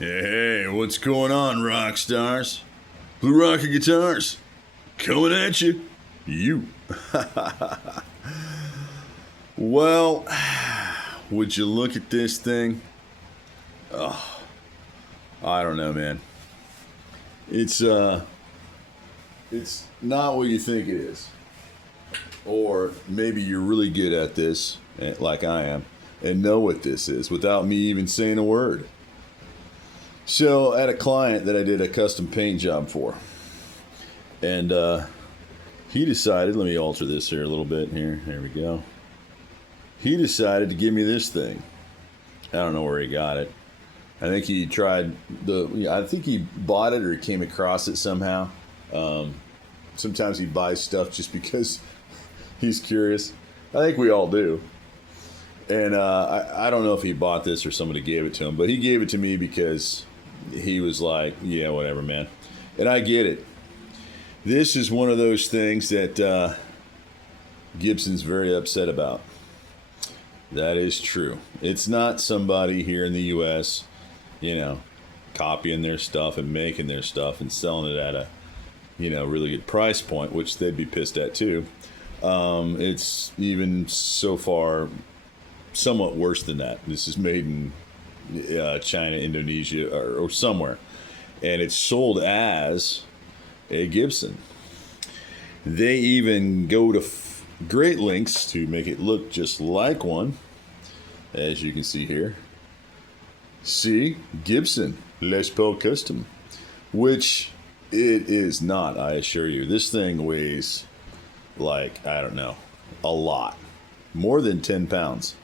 Hey, what's going on, rock stars? Blue Rocket Guitars, coming at you. You. Well, would you look at this thing? Oh, I don't know, man. It's not what you think it is. Or maybe you're really good at this, like I am, and know what this is without me even saying a word. So, I had a client that I did a custom paint job for. And he decided, let me alter this here a little bit here. There we go. He decided to give me this thing. I don't know where he got it. I think he tried I think he bought it or he came across it somehow. Sometimes he buys stuff just because he's curious. I think we all do. And I don't know if he bought this or somebody gave it to him, but he gave it to me because he was like, yeah, whatever, man. And I get it. This is one of those things that Gibson's very upset about. That is true. It's not somebody here in the U.S., copying their stuff and making their stuff and selling it at a, really good price point, which they'd be pissed at too. It's even so far somewhat worse than that. This is made in China, Indonesia, or somewhere. And it's sold as a Gibson. They even go to great lengths to make it look just like one, as you can see here. See, Gibson Les Paul Custom, which it is not, I assure you. This thing weighs like, I don't know, a lot. More than 10 pounds.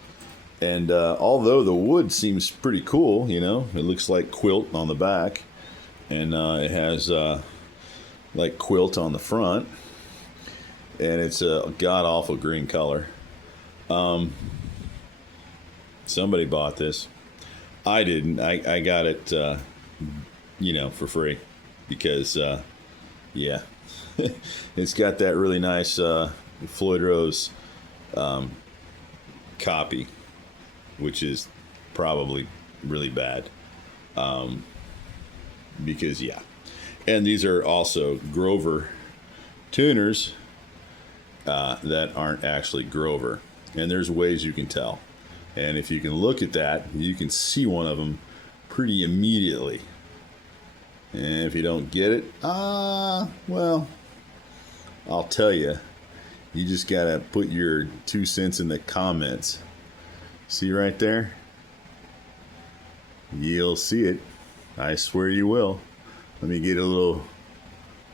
And although the wood seems pretty cool, it looks like quilt on the back. And it has like quilt on the front. And it's a god-awful green color. Somebody bought this. I didn't. I got it, for free. Because, yeah. It's got that really nice Floyd Rose copy, which is probably really bad. Because, yeah. And these are also Grover tuners that aren't actually Grover. And there's ways you can tell. And if you can look at that, you can see one of them pretty immediately. And if you don't get it, well, I'll tell you. You just got to put your 2 cents in the comments. See right there? You'll see it. I swear you will. Let me get a little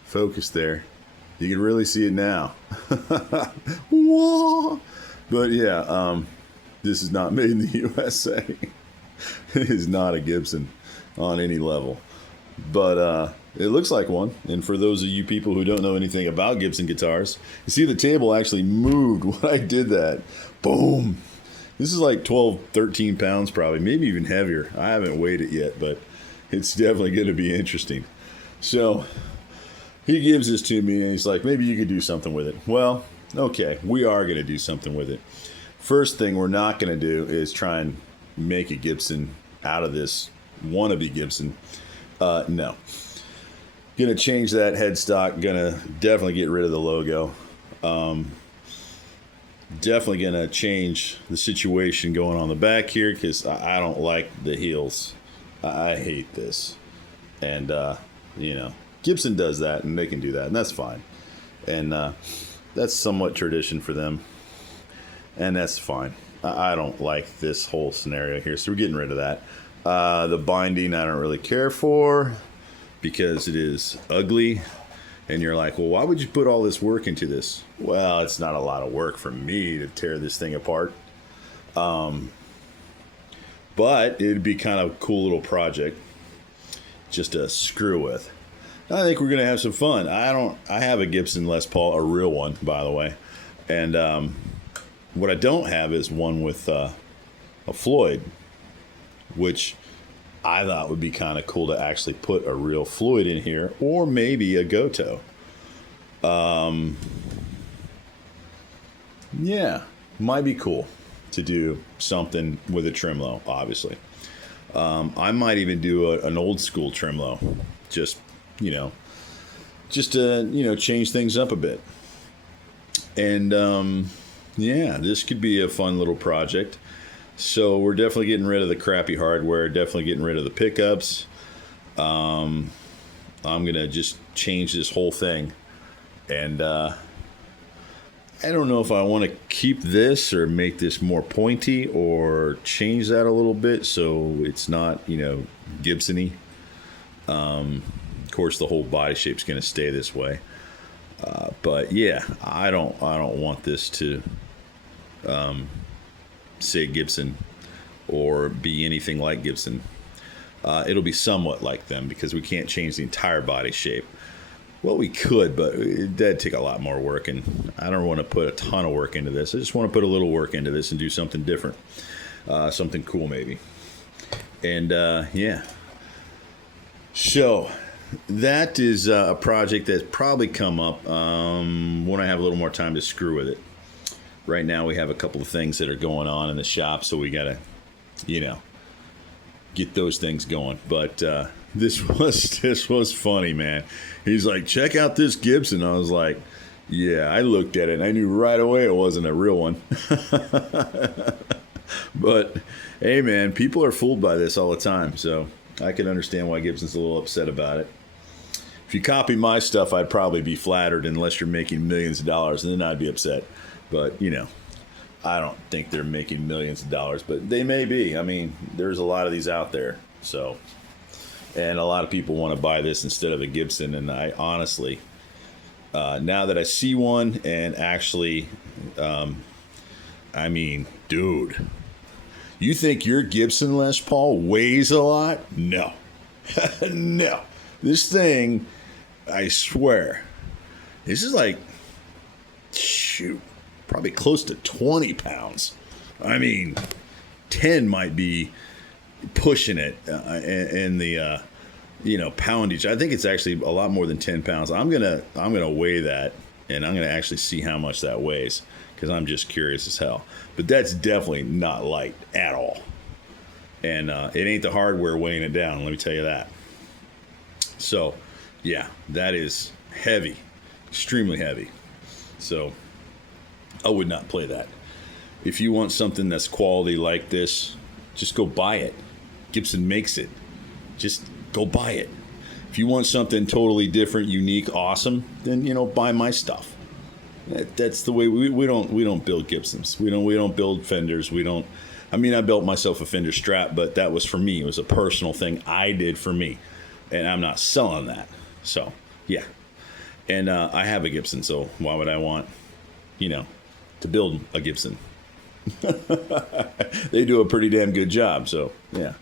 focus there. You can really see it now. But yeah, this is not made in the USA. It is not a Gibson on any level. But it looks like one. And for those of you people who don't know anything about Gibson guitars, you see the table actually moved when I did that. Boom. This is like 12, 13 pounds probably, maybe even heavier. I haven't weighed it yet, but it's definitely going to be interesting. So he gives this to me and he's like, maybe you could do something with it. Well, okay, we are going to do something with it. First thing we're not going to do is try and make a Gibson out of this wannabe Gibson. No. Gonna change that headstock. Gonna definitely get rid of the logo. Definitely gonna change the situation going on the back here because I don't like the heels. I hate this. And, Gibson does that and they can do that and that's fine. And that's somewhat tradition for them. And that's fine. I don't like this whole scenario here, so we're getting rid of that. The binding I don't really care for because it is ugly. And you're like, well, why would you put all this work into this? Well, it's not a lot of work for me to tear this thing apart. But it'd be kind of a cool little project just to screw with. I think we're going to have some fun. I have a Gibson Les Paul, a real one, by the way. And what I don't have is one with a Floyd, which I thought would be kind of cool to actually put a real Floyd in here, or maybe a Goto. Yeah, might be cool to do something with a tremolo, obviously. I might even do an old school Tremolo, just you know, just to change things up a bit. And yeah, this could be a fun little project. So we're definitely getting rid of the crappy hardware, definitely getting rid of the pickups. I'm gonna just change this whole thing, and I don't know if I want to keep this or make this more pointy or change that a little bit so it's not Gibson-y. Of course, the whole body shape's going to stay this way, but yeah, I don't want this to say Gibson or be anything like Gibson. It'll be somewhat like them because we can't change the entire body shape. Well, we could, but that'd take a lot more work, and I don't want to put a ton of work into this. I just want to put a little work into this and do something different, something cool maybe. And yeah, so that is a project that's probably come up when I have a little more time to screw with it. Right now we have a couple of things that are going on in the shop, so we gotta, get those things going. But this was funny, man. He's like, check out this Gibson. I was like, yeah, I looked at it and I knew right away it wasn't a real one. But hey, man, people are fooled by this all the time, so I can understand why Gibson's a little upset about it. If you copy my stuff, I'd probably be flattered unless you're making millions of dollars, and then I'd be upset. But I don't think they're making millions of dollars, but they may be. I mean, there's a lot of these out there, so. And a lot of people want to buy this instead of a Gibson. And I honestly, now that I see one and actually, I mean, dude, you think your Gibson Les Paul weighs a lot? No. No. This thing, I swear, this is like, shoot, probably close to 20 pounds. I mean, 10 might be pushing it in the poundage. I think it's actually a lot more than 10 pounds. I'm gonna weigh that, and I'm gonna actually see how much that weighs, because I'm just curious as hell. But that's definitely not light at all, and it ain't the hardware weighing it down, let me tell you that. So yeah, that is heavy, extremely heavy. So I would not play that. If you want something that's quality like this, just go buy it. Gibson makes it. Just go buy it. If you want something totally different, unique, awesome, then buy my stuff. That's the way we don't build Gibsons. We don't build Fenders. I mean, I built myself a Fender Strat, but that was for me. It was a personal thing I did for me, and I'm not selling that. So yeah, and I have a Gibson, so why would I want to build a Gibson? They do a pretty damn good job. So yeah,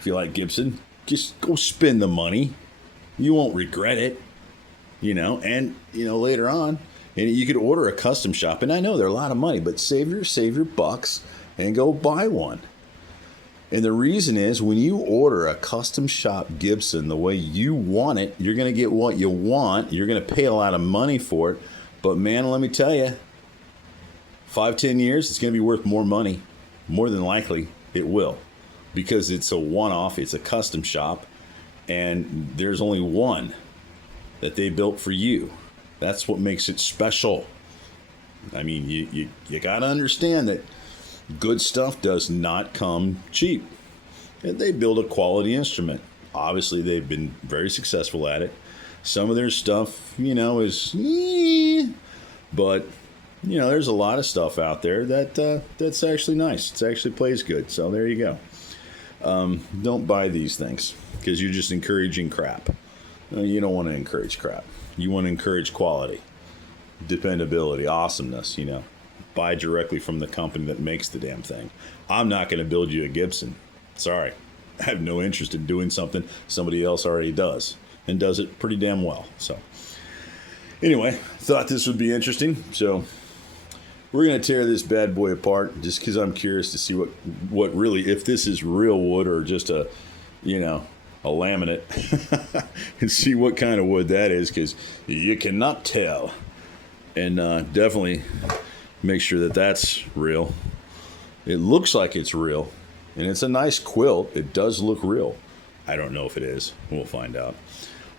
if you like Gibson, just go spend the money. You won't regret it, and later on, and you could order a custom shop. And I know they're a lot of money, but save your bucks and go buy one. And the reason is, when you order a custom shop Gibson the way you want it, you're going to get what you want. You're going to pay a lot of money for it. But man, let me tell you, 5-10 years, it's going to be worth more money. More than likely, it will. Because it's a one-off, it's a custom shop, and there's only one that they built for you. That's what makes it special. I mean, you got to understand that good stuff does not come cheap. And they build a quality instrument. Obviously, they've been very successful at it. Some of their stuff, is... But... there's a lot of stuff out there that's actually nice. It actually plays good. So there you go. Don't buy these things because you're just encouraging crap. You don't want to encourage crap. You want to encourage quality, dependability, awesomeness. Buy directly from the company that makes the damn thing. I'm not going to build you a Gibson. Sorry. I have no interest in doing something somebody else already does and does it pretty damn well. So anyway, thought this would be interesting. So we're going to tear this bad boy apart just because I'm curious to see what really, if this is real wood or just a laminate, and see what kind of wood that is, because you cannot tell. And definitely make sure that that's real. It looks like it's real. And it's a nice quilt. It does look real. I don't know if it is. We'll find out.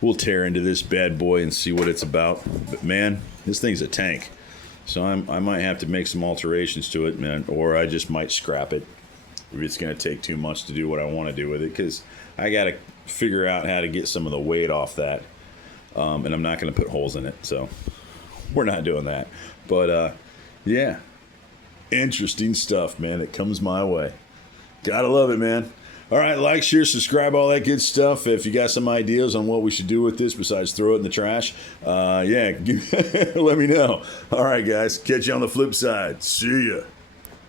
We'll tear into this bad boy and see what it's about. But man, this thing's a tank. So I might have to make some alterations to it, man, or I just might scrap it if it's going to take too much to do what I want to do with it, because I got to figure out how to get some of the weight off that, and I'm not going to put holes in it, so we're not doing that. But yeah, interesting stuff, man. It comes my way. Gotta love it, man. All right, like, share, subscribe, all that good stuff. If you got some ideas on what we should do with this besides throw it in the trash, yeah, let me know. All right, guys, catch you on the flip side. See ya.